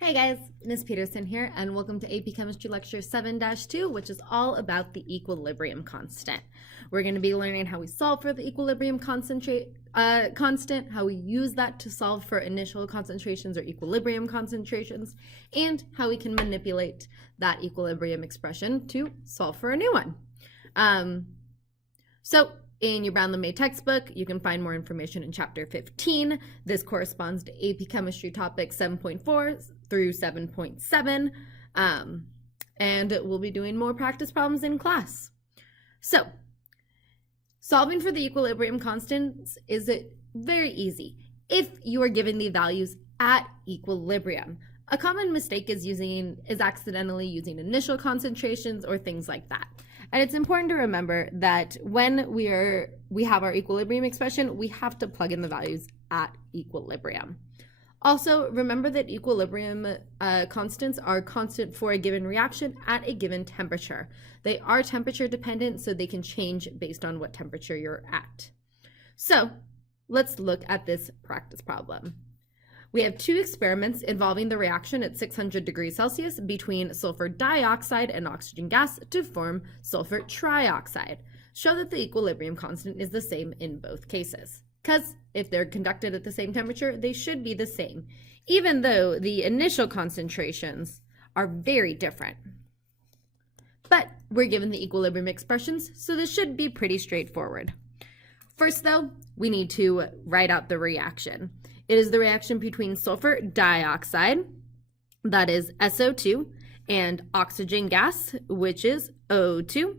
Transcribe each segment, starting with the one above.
Hey guys, Ms. Peterson here, and welcome to AP Chemistry Lecture 7-2, which is all about the equilibrium constant. We're going to be learning how we solve for the equilibrium constant, how we use that to solve for initial concentrations or equilibrium concentrations, and how we can manipulate that equilibrium expression to solve for a new one. In your Brown-LeMay textbook, you can find more information in Chapter 15. This corresponds to AP Chemistry topics 7.4 through 7.7, and we'll be doing more practice problems in class. So, solving for the equilibrium constants is very easy if you are given the values at equilibrium. A common mistake is accidentally using initial concentrations or things like that. And it's important to remember that when we have our equilibrium expression, we have to plug in the values at equilibrium. Also, remember that equilibrium constants are constant for a given reaction at a given temperature. They are temperature dependent, so they can change based on what temperature you're at. So, let's look at this practice problem. We have two experiments involving the reaction at 600 degrees Celsius between sulfur dioxide and oxygen gas to form sulfur trioxide. Show that the equilibrium constant is the same in both cases. Because if they're conducted at the same temperature, they should be the same, even though the initial concentrations are very different. But we're given the equilibrium expressions, so this should be pretty straightforward. First, though, we need to write out the reaction. It is the reaction between sulfur dioxide, that is SO2, and oxygen gas, which is O2,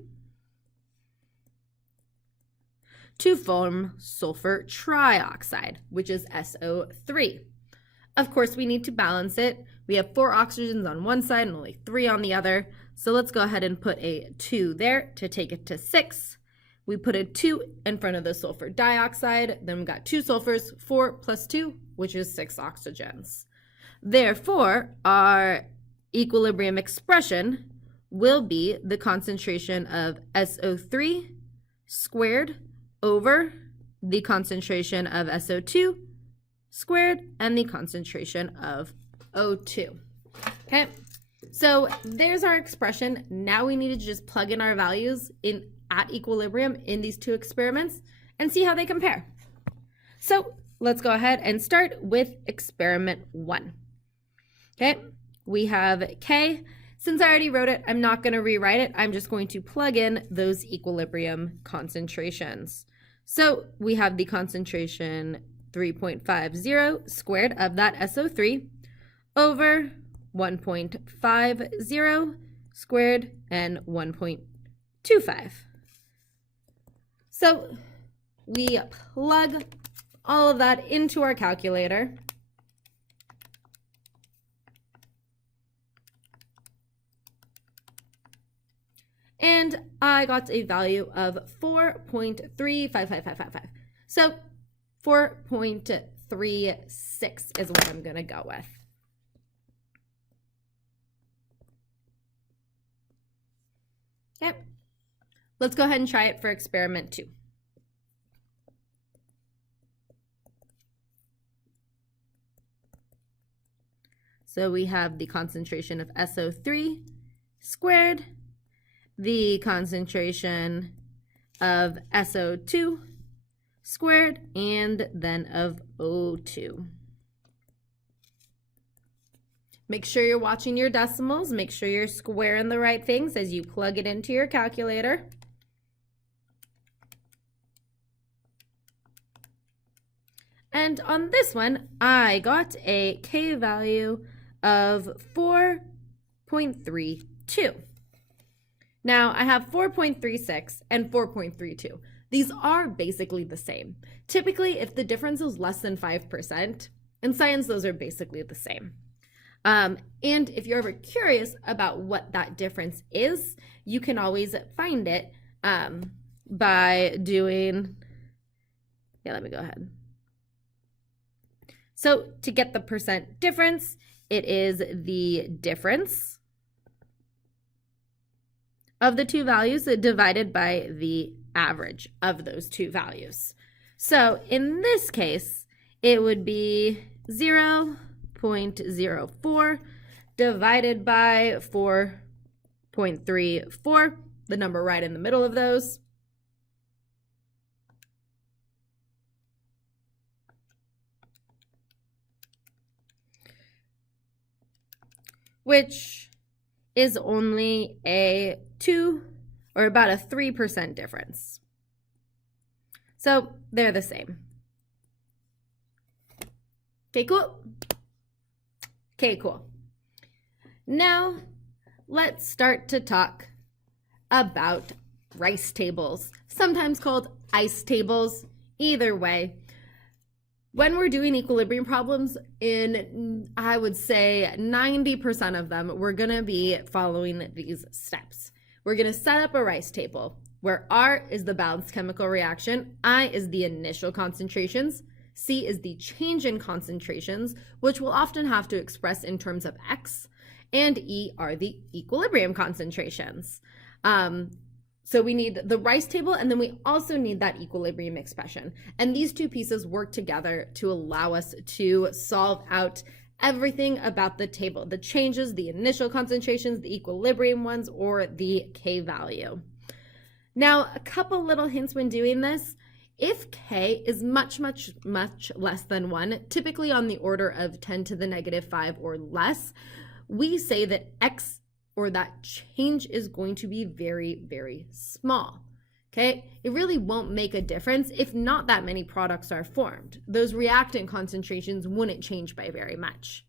to form sulfur trioxide, which is SO3. Of course, we need to balance it. We have 4 oxygens on one side and only 3 on the other. So let's go ahead and put a 2 there to take it to 6. We put a 2 in front of the sulfur dioxide, then we got 2 sulfurs, 4 plus 2, which is 6 oxygens. Therefore, our equilibrium expression will be the concentration of SO3 squared over the concentration of SO2 squared and the concentration of O2. Okay, so there's our expression. Now we need to just plug in our values at equilibrium in these two experiments and see how they compare. So let's go ahead and start with experiment 1. Okay, we have K. Since I already wrote it, I'm not going to rewrite it. I'm just going to plug in those equilibrium concentrations. So we have the concentration 3.50 squared of that SO3 over 1.50 squared and 1.25. So we plug all of that into our calculator. And I got a value of 4.35555. So 4.36 is what I'm going to go with. Okay. Let's go ahead and try it for experiment 2. So we have the concentration of SO3 squared, the concentration of SO2 squared, and then of O2. Make sure you're watching your decimals. Make sure you're squaring the right things as you plug it into your calculator. And on this one, I got a K value of 4.32. Now, I have 4.36 and 4.32. These are basically the same. Typically, if the difference is less than 5%, in science, those are basically the same. And if you're ever curious about what that difference is, you can always find it by doing, let me go ahead. So to get the percent difference, it is the difference of the two values divided by the average of those two values. So in this case, it would be 0 0.04 divided by 4.34, the number right in the middle of those. Which is only a 2 or about a 3% difference. So they're the same. Okay, cool. Okay, cool. Now let's start to talk about rice tables, sometimes called ice tables. Either way, when we're doing equilibrium problems, in I would say 90% of them, we're going to be following these steps. We're going to set up a rice table where R is the balanced chemical reaction, I is the initial concentrations, C is the change in concentrations, which we'll often have to express in terms of X, and E are the equilibrium concentrations. So we need the rice table, and then we also need that equilibrium expression. And these two pieces work together to allow us to solve out everything about the table, the changes, the initial concentrations, the equilibrium ones, or the K value. Now, a couple little hints when doing this. If K is much less than 1, typically on the order of 10 to the negative 5 or less, we say that X, or that change, is going to be very, very small. Okay, it really won't make a difference if not that many products are formed. Those reactant concentrations wouldn't change by very much.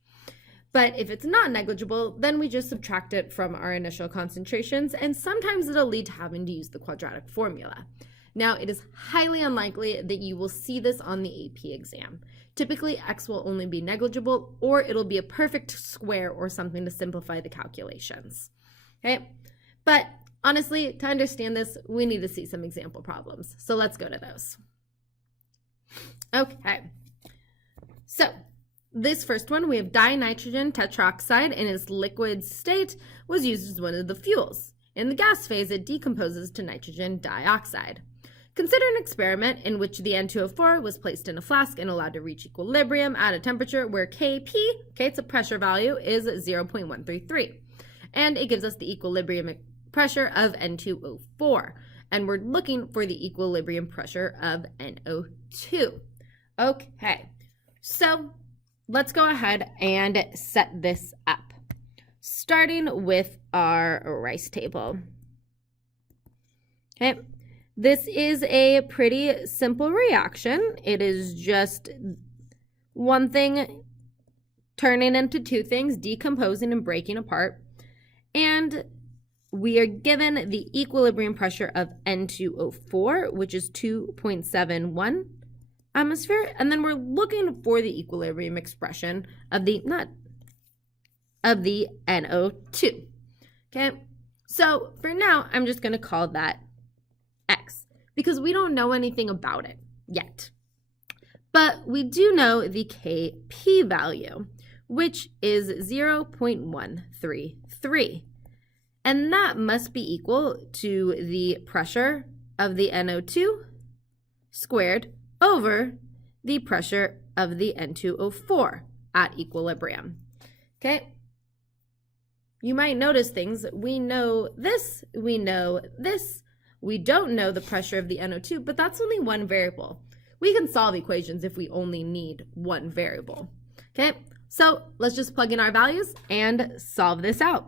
But if it's not negligible, then we just subtract it from our initial concentrations, and sometimes it'll lead to having to use the quadratic formula. Now, it is highly unlikely that you will see this on the AP exam. Typically, X will only be negligible, or it'll be a perfect square or something to simplify the calculations. Okay, but honestly, to understand this, we need to see some example problems. So let's go to those. Okay, so this first one, we have dinitrogen tetroxide in its liquid state was used as one of the fuels. In the gas phase, it decomposes to nitrogen dioxide. Consider an experiment in which the N2O4 was placed in a flask and allowed to reach equilibrium at a temperature where Kp, okay, it's a pressure value, is 0.133. And it gives us the equilibrium pressure of N2O4. And we're looking for the equilibrium pressure of NO2. Okay, so let's go ahead and set this up, starting with our rice table. Okay, this is a pretty simple reaction. It is just one thing turning into two things, decomposing and breaking apart. And we are given the equilibrium pressure of N2O4, which is 2.71 atmosphere, and then we're looking for the equilibrium expression of the NO2. Okay, so for now, I'm just going to call that X because we don't know anything about it yet. But we do know the Kp value, which is 0.133. And that must be equal to the pressure of the NO2 squared over the pressure of the N2O4 at equilibrium. Okay? You might notice things. We know this, we know this. We don't know the pressure of the NO2, but that's only one variable. We can solve equations if we only need one variable. Okay? So let's just plug in our values and solve this out.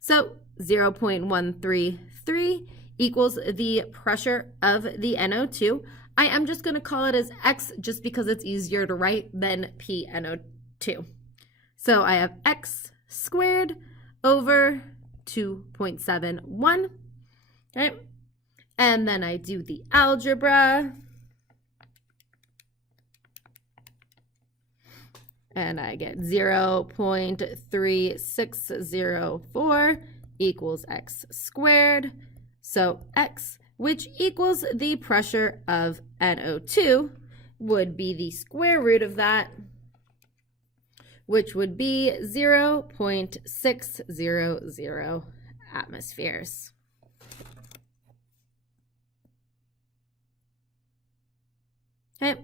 So 0.133 equals the pressure of the NO2. I am just going to call it as X just because it's easier to write than PNO2. So I have X squared over 2.71. Okay? And then I do the algebra. And I get 0.3604 equals X squared. So X, which equals the pressure of NO2, would be the square root of that, which would be 0.600 atmospheres. Okay,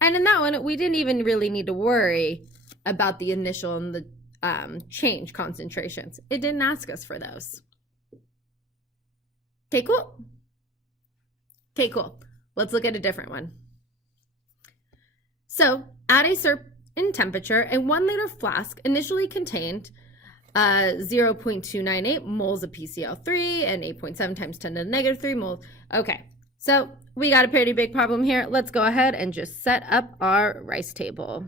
and in that one, we didn't even really need to worry about the initial and the change concentrations. It didn't ask us for those. Okay, cool. Okay, cool. Let's look at a different one. So at a certain temperature, a 1 liter flask initially contained 0.298 moles of PCl3 and 8.7 times 10 to the negative 3 moles. Okay, so we got a pretty big problem here. Let's go ahead and just set up our rice table.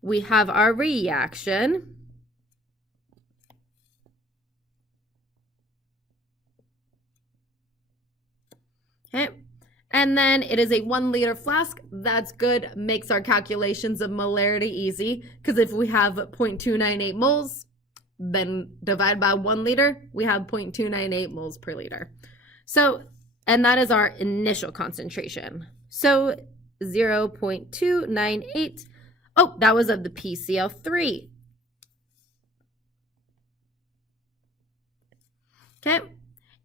We have our reaction. Okay. And then it is a 1 liter flask. That's good. Makes our calculations of molarity easy, because if we have 0.298 moles, then divide by 1 liter, we have 0.298 moles per liter. So, and that is our initial concentration. So 0.298, oh, that was of the PCl3. Okay.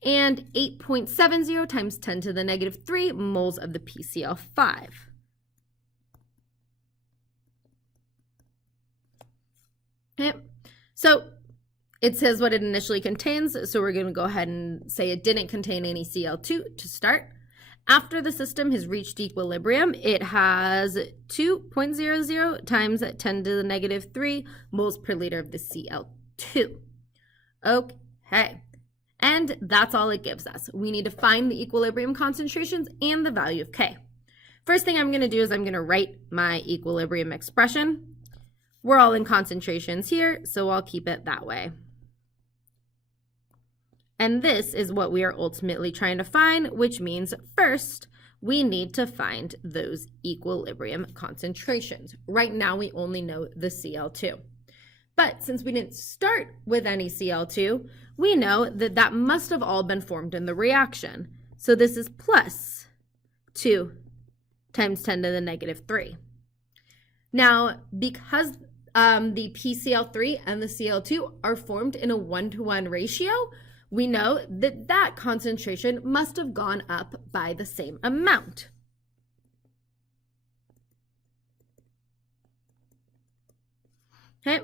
And 8.70 times 10 to the negative 3 moles of the PCl5. Okay, so it says what it initially contains, so we're going to go ahead and say it didn't contain any Cl2 to start. After the system has reached equilibrium, it has 2.00 times 10 to the negative 3 moles per liter of the Cl2. Okay. And that's all it gives us. We need to find the equilibrium concentrations and the value of K. First thing I'm going to do is I'm going to write my equilibrium expression. We're all in concentrations here, so I'll keep it that way. And this is what we are ultimately trying to find, which means first we need to find those equilibrium concentrations. Right now we only know the Cl2. But since we didn't start with any Cl2, we know that that must have all been formed in the reaction. So this is plus 2 times 10 to the negative 3. Now, because the PCl3 and the Cl2 are formed in a 1-to-1 ratio, we know that that concentration must have gone up by the same amount. Okay.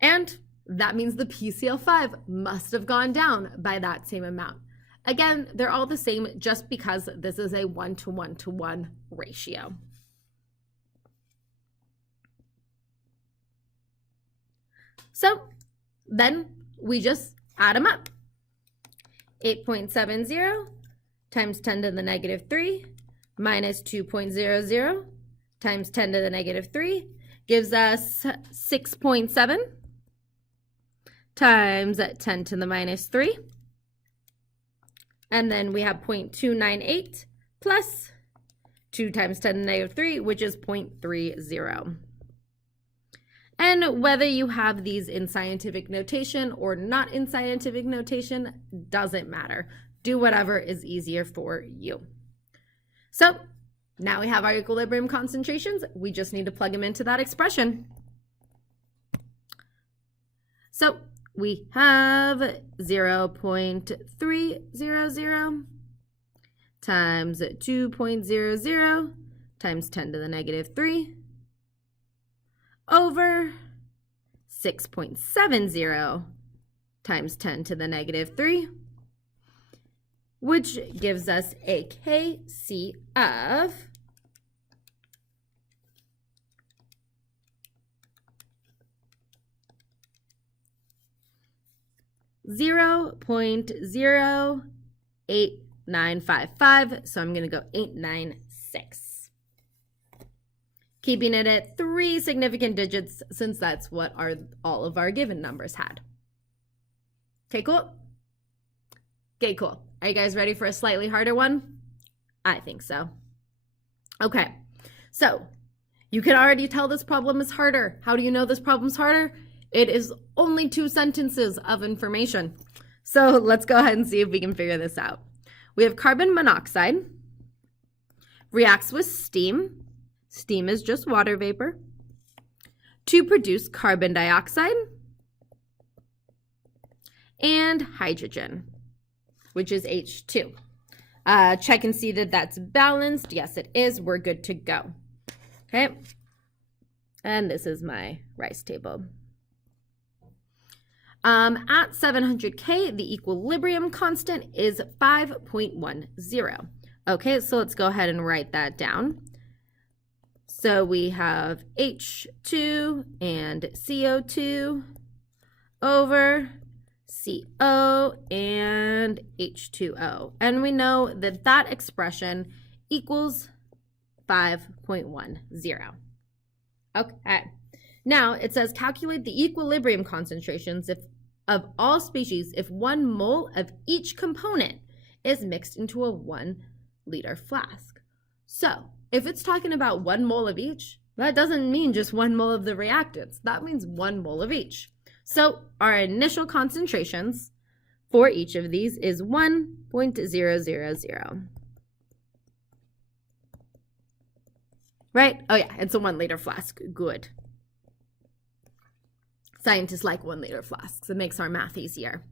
And that means the PCl5 must have gone down by that same amount. Again, they're all the same just because this is a 1-to-1-to-1 ratio. So then we just add them up. 8.70 times 10 to the negative 3 minus 2.00 times 10 to the negative 3 gives us 6.7 times 10 to the minus 3. And then we have 0.298 plus 2 times 10 to the negative 3, which is 0.30. And whether you have these in scientific notation or not in scientific notation doesn't matter. Do whatever is easier for you. So now we have our equilibrium concentrations. We just need to plug them into that expression. So we have 0.300 times 2.00 times 10 to the negative 3 over 6.70 times 10 to the negative 3, which gives us a Kc of 0.08955, so I'm going to go 896. Keeping it at 3 significant digits since that's what all of our given numbers had. Okay, cool? Okay, cool. Are you guys ready for a slightly harder one? I think so. Okay, so you can already tell this problem is harder. How do you know this problem's harder? It is only 2 sentences of information. So let's go ahead and see if we can figure this out. We have carbon monoxide reacts with steam. Steam is just water vapor to produce carbon dioxide and hydrogen, which is H2. Check and see that that's balanced. Yes, it is. We're good to go. Okay, and this is my rice table. At 700 K, the equilibrium constant is 5.10. Okay, so let's go ahead and write that down. So we have H2 and CO2 over CO and H2O. And we know that that expression equals 5.10. Okay. Now it says calculate the equilibrium concentrations of all species if 1 mole of each component is mixed into a 1 liter flask. So if it's talking about 1 mole of each, that doesn't mean just 1 mole of the reactants. That means 1 mole of each. So our initial concentrations for each of these is 1.000. Right? Oh yeah, it's a 1 liter flask. Good. Scientists like 1 liter flasks. It makes our math easier.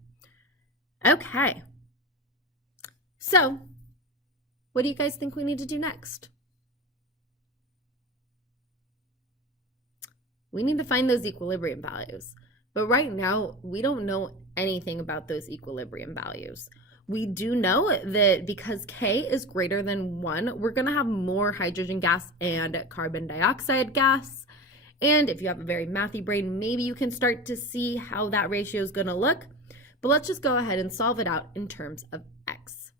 Okay. So, what do you guys think we need to do next? We need to find those equilibrium values. But right now, we don't know anything about those equilibrium values. We do know that because K is greater than 1, we're going to have more hydrogen gas and carbon dioxide gas. And if you have a very mathy brain, maybe you can start to see how that ratio is going to look. But let's just go ahead and solve it out in terms of X.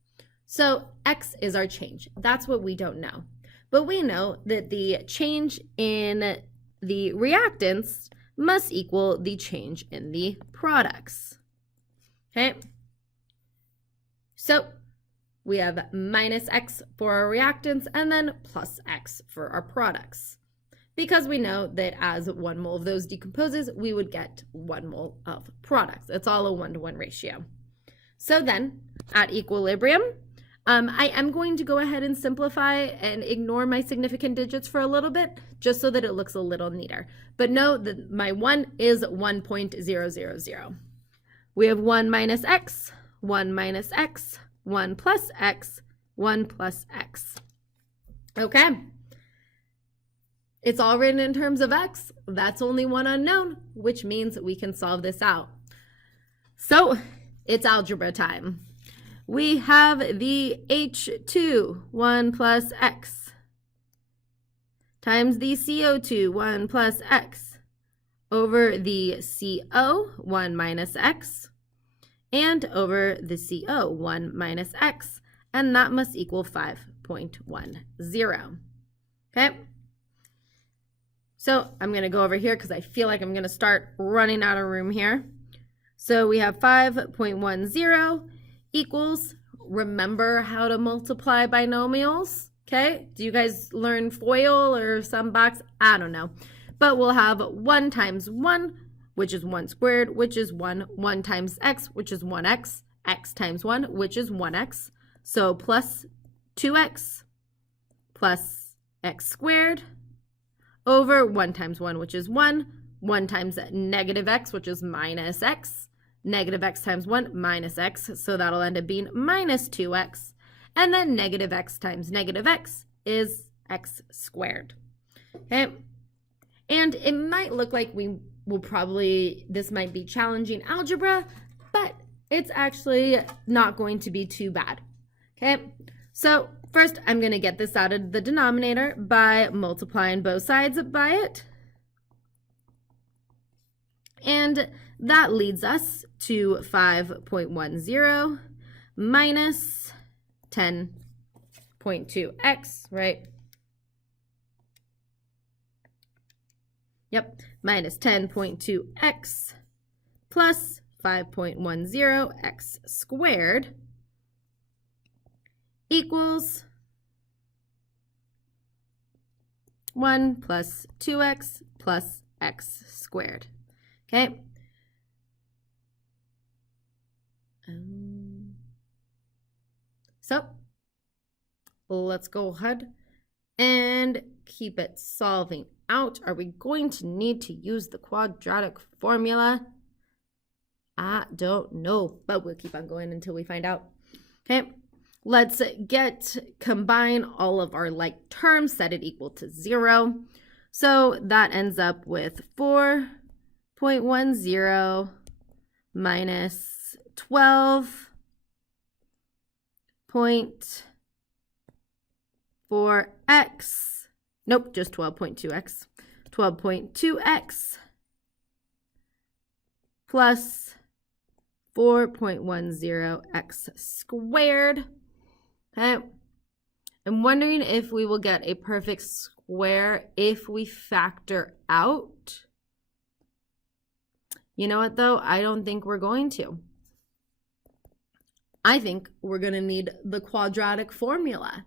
So X is our change. That's what we don't know. But we know that the change in the reactants must equal the change in the products. Okay? So we have minus X for our reactants and then plus X for our products. Because we know that as 1 mole of those decomposes, we would get 1 mole of products. It's all a 1-to-1 ratio. So then, at equilibrium, I am going to go ahead and simplify and ignore my significant digits for a little bit, just so that it looks a little neater. But know that my 1 is 1.000. We have 1 minus X, 1 minus X, 1 plus X, 1 plus X. Okay. It's all written in terms of X. That's only one unknown, which means we can solve this out. So it's algebra time. We have the H2, 1 plus X, times the CO2, 1 plus X, over the CO, 1 minus X, and over the CO, 1 minus X, and that must equal 5.10. Okay? So I'm going to go over here because I feel like I'm going to start running out of room here. So we have 5.10 equals, remember how to multiply binomials, okay? Do you guys learn FOIL or some box? I don't know. But we'll have 1 times 1, which is 1 squared, which is 1. 1 times X, which is 1X. X times 1, which is 1X. So plus 2X plus X squared, over 1 times 1, which is 1, 1 times negative X, which is minus X, negative X times 1, minus X, so that'll end up being minus 2X, and then negative X times negative X is X squared, okay? And it might look like this might be challenging algebra, but it's actually not going to be too bad, okay? So first, I'm going to get this out of the denominator by multiplying both sides by it. And that leads us to 5.10 minus 10.2x, right? Yep, minus 10.2x plus 5.10x squared equals 1 plus 2x plus x squared. Okay. So let's go ahead and keep it solving out. Are we going to need to use the quadratic formula? I don't know, but we'll keep on going until we find out. Okay. Let's combine all of our like terms, set it equal to 0. So that ends up with 4.10 minus 12.4x. Nope, just 12.2x. 12.2x plus 4.10x squared. Okay. I'm wondering if we will get a perfect square if we factor out. You know what, though? I don't think we're going to. I think we're going to need the quadratic formula.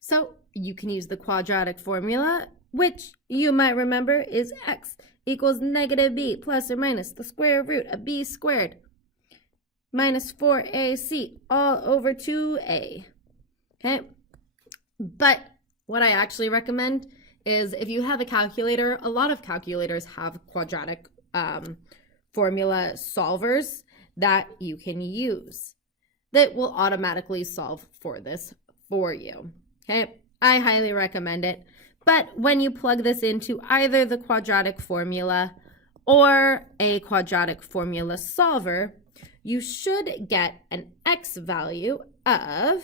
So you can use the quadratic formula, which you might remember is x equals negative b plus or minus the square root of b squared minus 4ac all over 2a. Okay, but what I actually recommend is if you have a calculator, a lot of calculators have quadratic formula solvers that you can use that will automatically solve for this for you. Okay, I highly recommend it. But when you plug this into either the quadratic formula or a quadratic formula solver, you should get an x value of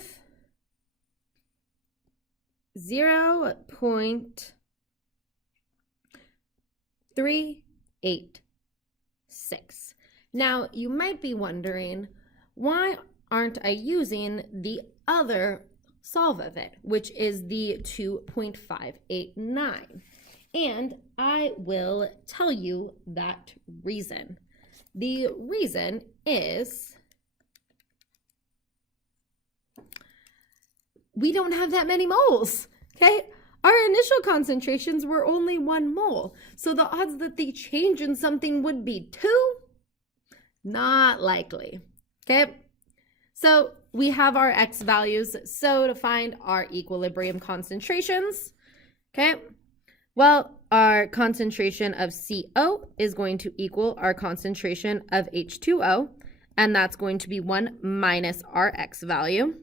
0.386. Now, you might be wondering, why aren't I using the other solve of it, which is the 2.589? And I will tell you that reason. The reason is we don't have that many moles, okay? Our initial concentrations were only 1 mole. So the odds that they change in something would be 2? Not likely, okay? So we have our x values. So to find our equilibrium concentrations, okay? Well, our concentration of CO is going to equal our concentration of H2O, and that's going to be 1 minus our x value,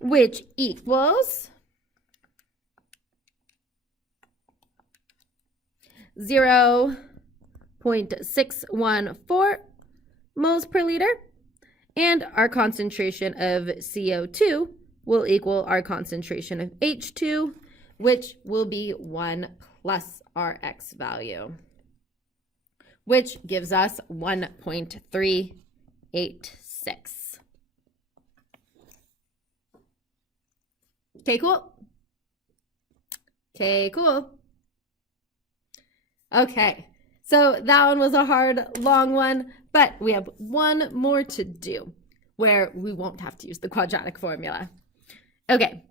which equals 0.614 moles per liter, and our concentration of CO2 will equal our concentration of H2, which will be 1 plus our x value, which gives us 1.386. Okay, cool. Okay, cool. Okay, so that one was a hard, long one, but we have one more to do where we won't have to use the quadratic formula. Okay,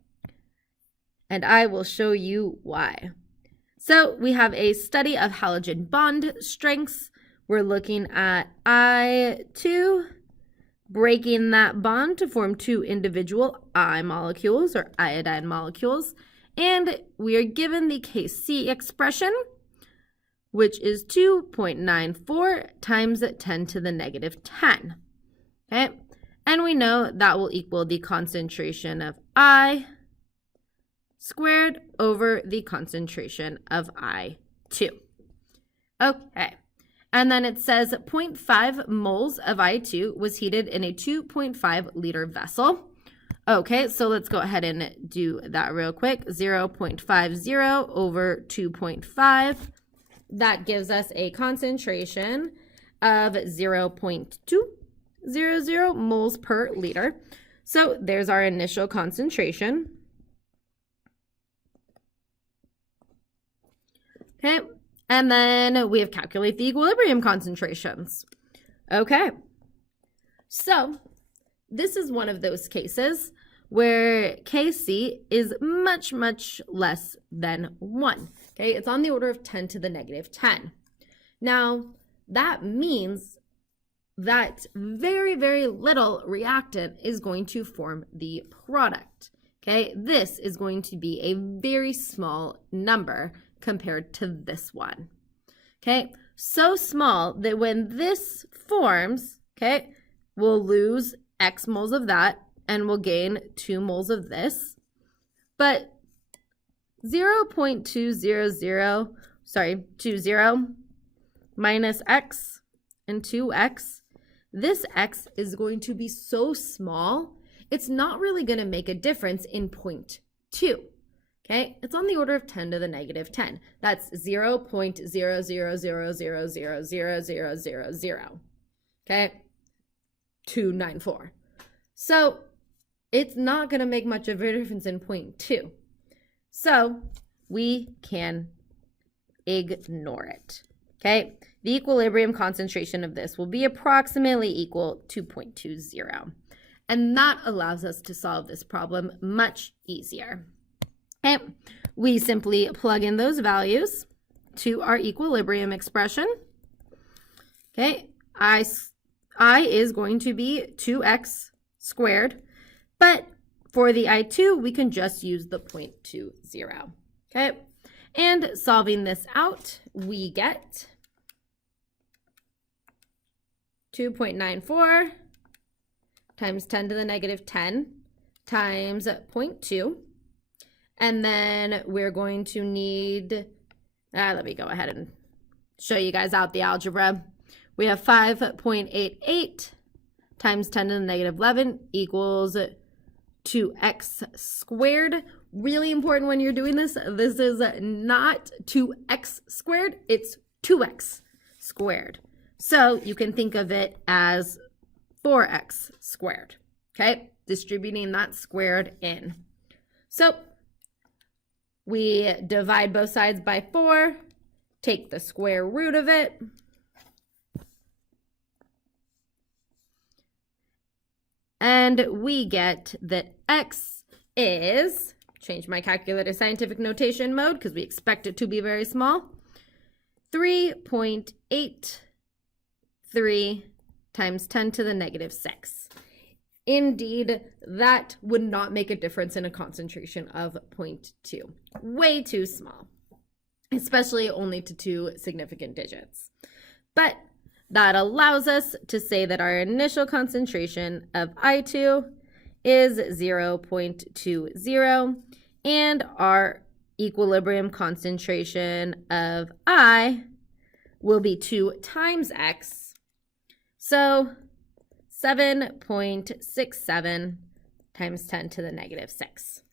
and I will show you why. So we have a study of halogen bond strengths. We're looking at I2, breaking that bond to form 2 individual I molecules or iodine molecules. And we are given the Kc expression, which is 2.94 times 10 to the negative 10. Okay, and we know that will equal the concentration of I squared over the concentration of I2. Okay, and then it says 0.5 moles of I2 was heated in a 2.5 liter vessel. Okay, so let's go ahead and do that real quick. 0.50 over 2.5. That gives us a concentration of 0.200 moles per liter. So there's our initial concentration. Okay, and then we have calculate the equilibrium concentrations. Okay, so this is one of those cases where Kc is much, much less than 1. Okay, it's on the order of 10 to the negative 10. Now, that means that very, very little reactant is going to form the product. Okay, this is going to be a very small number compared to this one. Okay, so small that when this forms, okay, we'll lose X moles of that, and we'll gain 2 moles of this. But 20 minus X and 2X, this X is going to be so small, it's not really going to make a difference in 0.2. Okay, it's on the order of 10 to the negative 10. That's 0.000000000. Okay, 294. So it's not going to make much of a difference in 0.2. So we can ignore it. Okay, the equilibrium concentration of this will be approximately equal to 0.20. And that allows us to solve this problem much easier. Okay, we simply plug in those values to our equilibrium expression. Okay, I is going to be 2x squared, but for the I2, we can just use the 0.20. Okay, and solving this out, we get 2.94 times 10 to the negative 10 times 0.2. And then we're going to need, let me go ahead and show you guys out the algebra. We have 5.88 times 10 to the negative 11 equals 2x squared. Really important when you're doing this. This is not 2x squared, it's 2x squared. So you can think of it as 4x squared, okay? Distributing that squared in. So we divide both sides by 4, take the square root of it, and we get that x is, change my calculator scientific notation mode because we expect it to be very small, 3.83 times 10 to the negative 6. Indeed, that would not make a difference in a concentration of 0.2. Way too small, especially only to 2 significant digits. But that allows us to say that our initial concentration of I2 is 0.20, and our equilibrium concentration of I will be 2 times X. So 7.67 times 10 to the negative 6.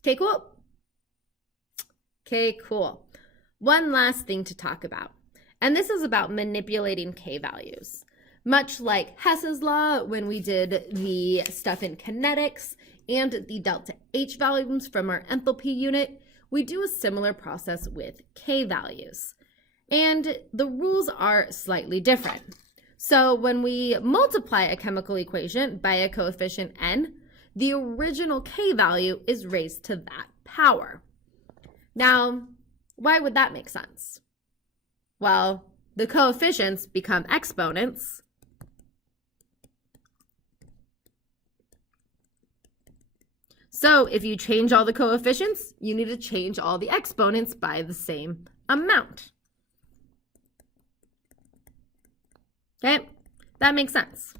Okay, cool. Okay, cool. One last thing to talk about, and this is about manipulating K values. Much like Hess's law when we did the stuff in kinetics and the delta H values from our enthalpy unit, we do a similar process with K values. And the rules are slightly different. So when we multiply a chemical equation by a coefficient n, the original K value is raised to that power. Now, why would that make sense? Well, the coefficients become exponents. So if you change all the coefficients, you need to change all the exponents by the same amount. Okay, that makes sense.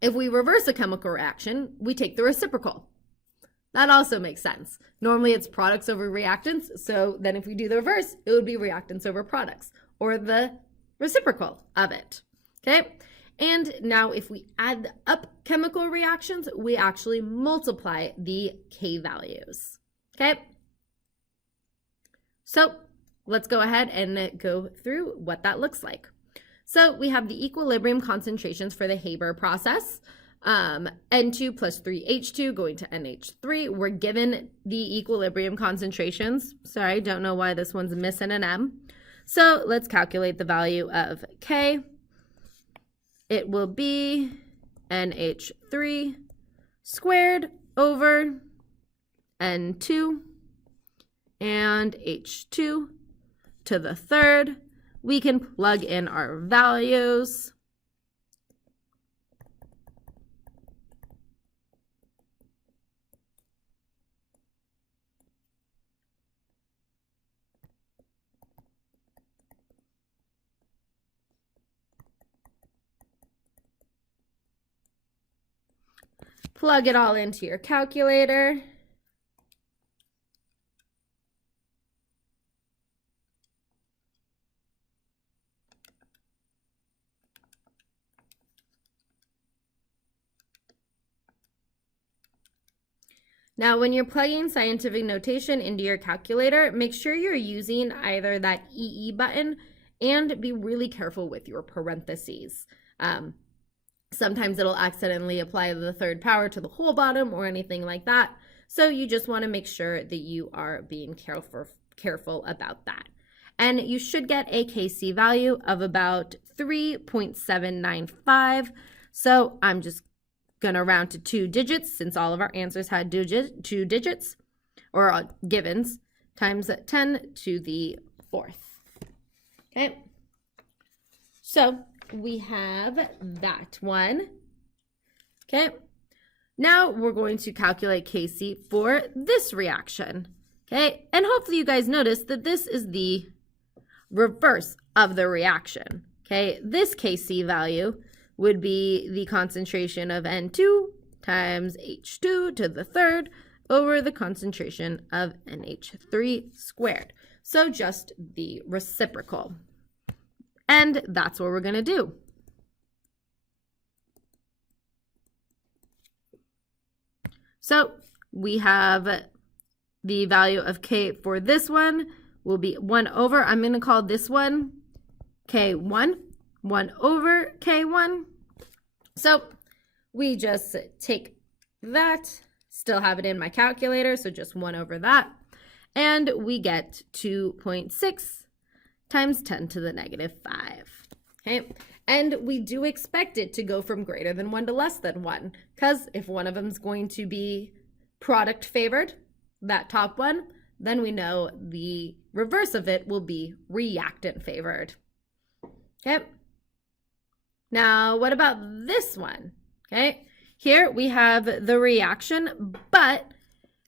If we reverse a chemical reaction, we take the reciprocal. That also makes sense. Normally it's products over reactants, so then if we do the reverse, it would be reactants over products, or the reciprocal of it, okay? And now if we add up chemical reactions, we actually multiply the K values, okay? So let's go ahead and go through what that looks like. So we have the equilibrium concentrations for the Haber process. N2 plus 3H2 going to NH3. We're given the equilibrium concentrations. Sorry, don't know why this one's missing an M. So let's calculate the value of K. It will be NH3 squared over N2 and H2 to the third. We can plug in our values. plug it all into your calculator. Now, when you're plugging scientific notation into your calculator, make sure you're using either that EE button and be really careful with your parentheses. Sometimes it'll accidentally apply the third power to the whole bottom or anything like that. So you just want to make sure that you are being careful about that. And you should get a KC value of about 3.795. So I'm just going to round to 2 digits since all of our answers had 2 digits, or givens, times 10 to the 4th. Okay, so we have that one. Okay, now we're going to calculate Kc for this reaction. Okay, and hopefully you guys notice that this is the reverse of the reaction. Okay, this Kc value would be the concentration of N2 times H2 to the 3rd over the concentration of NH3 squared. So just the reciprocal. And that's what we're going to do. So we have the value of K for this one will be 1 over, I'm going to call this one K1, 1 over K1. So we just take that, still have it in my calculator, so just 1 over that, and we get 2.6 times 10 to the negative 5. Okay, and we do expect it to go from greater than 1 to less than 1, because if one of them is going to be product favored, that top one, then we know the reverse of it will be reactant favored. Okay. Now, what about this one? Okay, here we have the reaction, but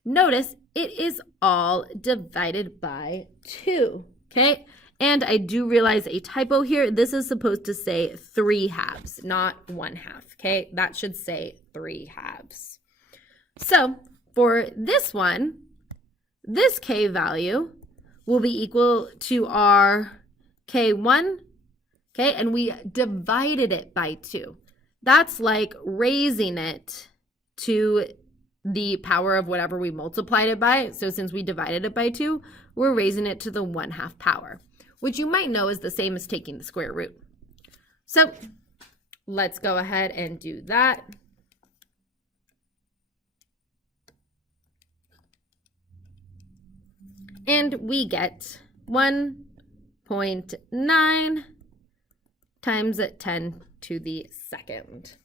notice it is all divided by 2. Okay, and I do realize a typo here. This is supposed to say 3/2, not 1/2. Okay, that should say 3/2. So for this one, this K value will be equal to our K1. Okay, and we divided it by 2. That's like raising it to the power of whatever we multiplied it by. So since we divided it by 2, we're raising it to the 1/2 power, which you might know is the same as taking the square root. So let's go ahead and do that. And we get 1.9 times 10 to the 2nd.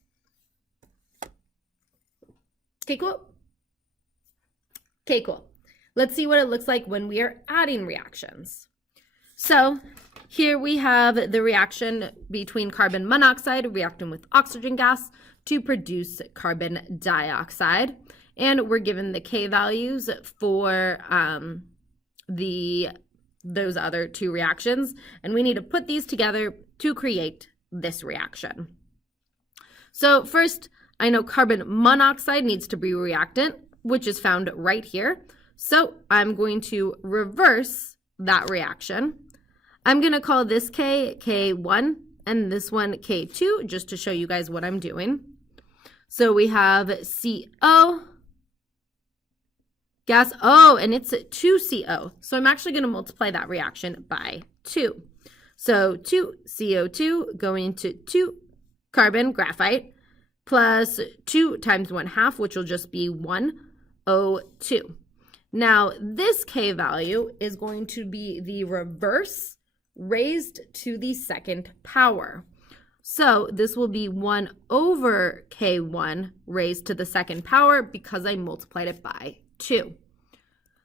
Okay, cool. Okay, cool. Let's see what it looks like when we are adding reactions. So here we have the reaction between carbon monoxide reacting with oxygen gas to produce carbon dioxide. And we're given the K values for those other 2 reactions. And we need to put these together to create this reaction. So first, I know carbon monoxide needs to be a reactant, which is found right here. So I'm going to reverse that reaction. I'm going to call this K K1 and this one K2 just to show you guys what I'm doing. So we have CO gas, and it's 2CO. So I'm actually going to multiply that reaction by 2. So 2 CO2 going to 2 carbon graphite plus 2 times 1/2, which will just be 1 O2. Now this K value is going to be the reverse raised to the 2nd power. So this will be 1 over K1 raised to the 2nd power because I multiplied it by 2.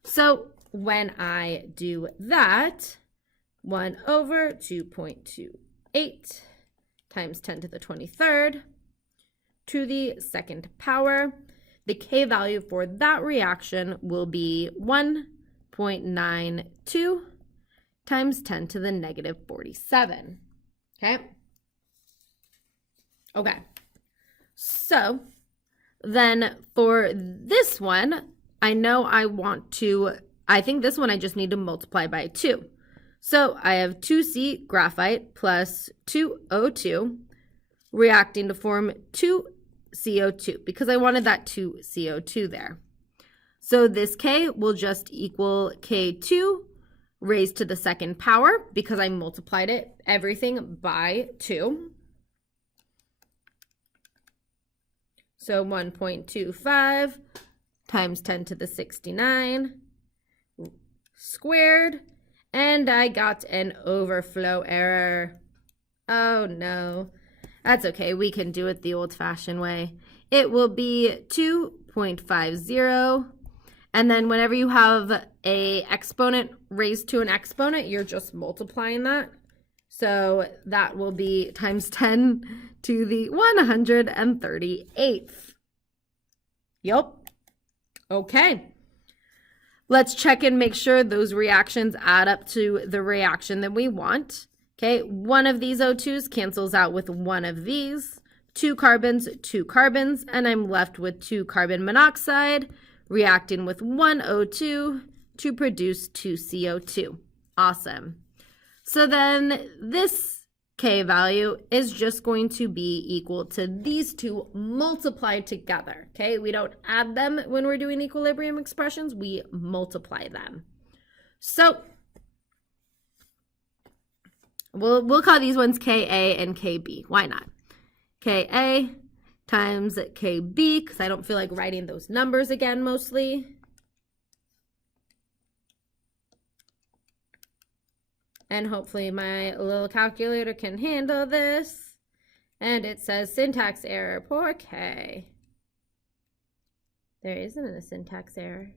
So when I do that, 1 over 2.28 times 10 to the 23rd to the 2nd power. The K value for that reaction will be 1.92 times 10 to the negative 47. Okay? Okay. So Then for this one, I know I think this one I just need to multiply by 2. So I have 2C graphite plus 2O2 reacting to form 2CO2 because I wanted that 2CO2 there. So this K will just equal K2 raised to the second power because I multiplied everything by 2. So 1.25 times 10 to the 69 squared, and I got an overflow error. Oh no, that's okay. We can do it the old-fashioned way. It will be 2.50, and then whenever you have a exponent raised to an exponent, you're just multiplying that. So that will be times 10 to the 138th. Yup. Okay. Let's check and make sure those reactions add up to the reaction that we want. Okay, one of these O2s cancels out with one of these. 2 carbons, and I'm left with 2 carbon monoxide reacting with 1 O2 to produce 2 CO2. Awesome. So then this K value is just going to be equal to these two multiplied together, okay? We don't add them when we're doing equilibrium expressions, we multiply them. So we'll call these ones Ka and Kb. Why not? Ka times Kb, because I don't feel like writing those numbers again mostly. And hopefully my little calculator can handle this. And it says syntax error, poor K. There isn't a syntax error.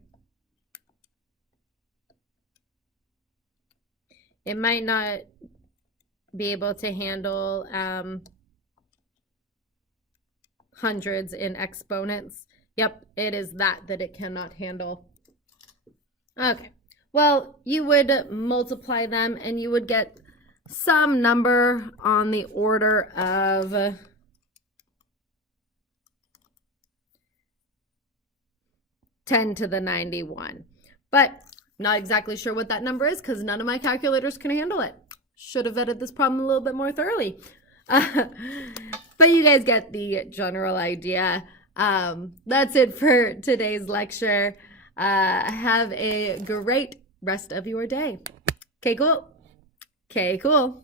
It might not be able to handle hundreds in exponents. Yep, it is that it cannot handle. Okay. Well, you would multiply them and you would get some number on the order of 10 to the 91. But not exactly sure what that number is because none of my calculators can handle it. Should have vetted this problem a little bit more thoroughly. But you guys get the general idea. That's it for today's lecture. Have a great rest of your day. Okay, cool. Okay, cool.